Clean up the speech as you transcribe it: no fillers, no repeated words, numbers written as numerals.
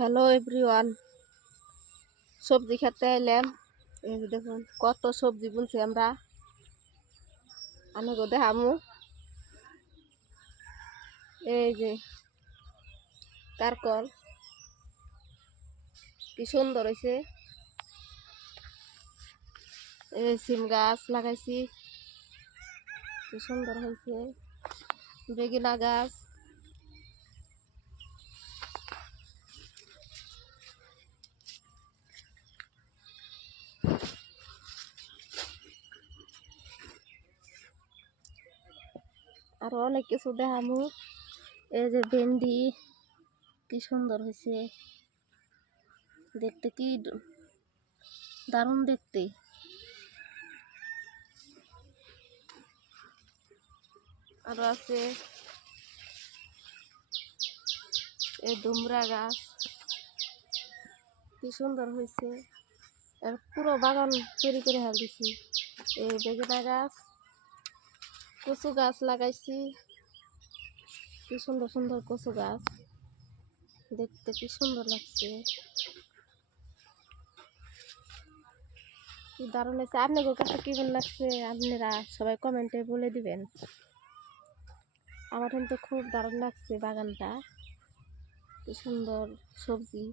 Hello everyone, সবজি খেতে এলাম। এই যে দেখুন কত সবজি বুনছি আমরা। আমি দেখামু। এই যে কারকল কি সুন্দর হয়েছে। এই সিম গাছ লাগাইছি, কি সুন্দর হয়েছে। বেগুনা গাছ, আরো অনেক কিছু দেখামু। এই যে ভেন্ডি কি সুন্দর হয়েছে, দেখতে কি দারুণ দেখতে। আরো আছে এই দুমরা গাছ, কি সুন্দর হয়েছে। আর পুরো বাগান তৈরি করে হাল দিছি। এই বেগুনা গাছ, কচু গাছ লাগাইছি, কি সুন্দর সুন্দর কচু গাছ, দেখতে কি সুন্দর লাগছে, কি দারুণ লাগছে। আপনাদের কাছে কেমন লাগছে আপনারা সবাই কমেন্টে বলে দিবেন। আমার কিন্তু খুব দারুণ লাগছে বাগানটা, কি সুন্দর সবজি।